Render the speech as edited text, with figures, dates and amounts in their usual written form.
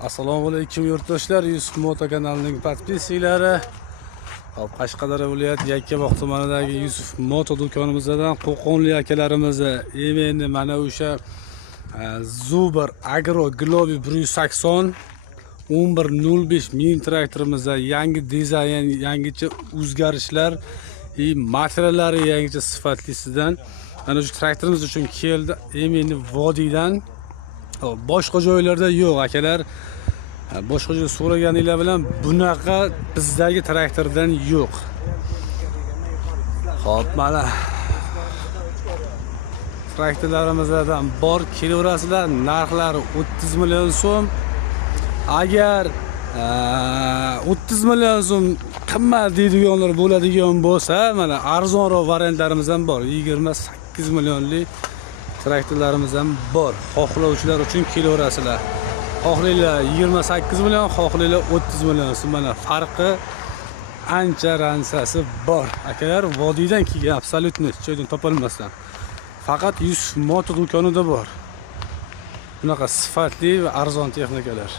Assalomu alaykum yurtdoshlar, Yusuf Moto kanalining podpischilari. Hop, Qashqadaryo viloyati Yakkabog' tumanidagi Yusuf Moto do'konimizdan Qo'qonli akalarimiz endi mana o'sha Zuber Agro Globi 180 1105 mini traktorimizda yangi dizayn, yangicha o'zgarishlar, materiallari yangicha sifatlisidan mana shu traktorimiz uchun keldi. Endi vodiydan boshqa joylarda yo'q akalar. Boshqa joy so'raganinglar bilan bunaqa bizdagi traktordan yo'q. Xo'p, mana traktorlarimizdan bor, kelaverasizlar. Narxlari 30 million so'm. Agar 30 million so'm qimmat deydiganlar bo'ladigan bo'lsa, mana arzonroq variantlarimiz ham bor. 28 millionlik traktorlarimiz ham bor. Xohlovchilar uchun kelaverasizlar. Xohlaylar 28 million, xohlaylar 30 million. Mana farqi ancha-ransasi bor. Akalar, vodiydan kelgan absolyutni joydan topolmasdan. Faqat Yusuf Moto do'konida bor. Bunaqa sifatli va arzon texnikalar.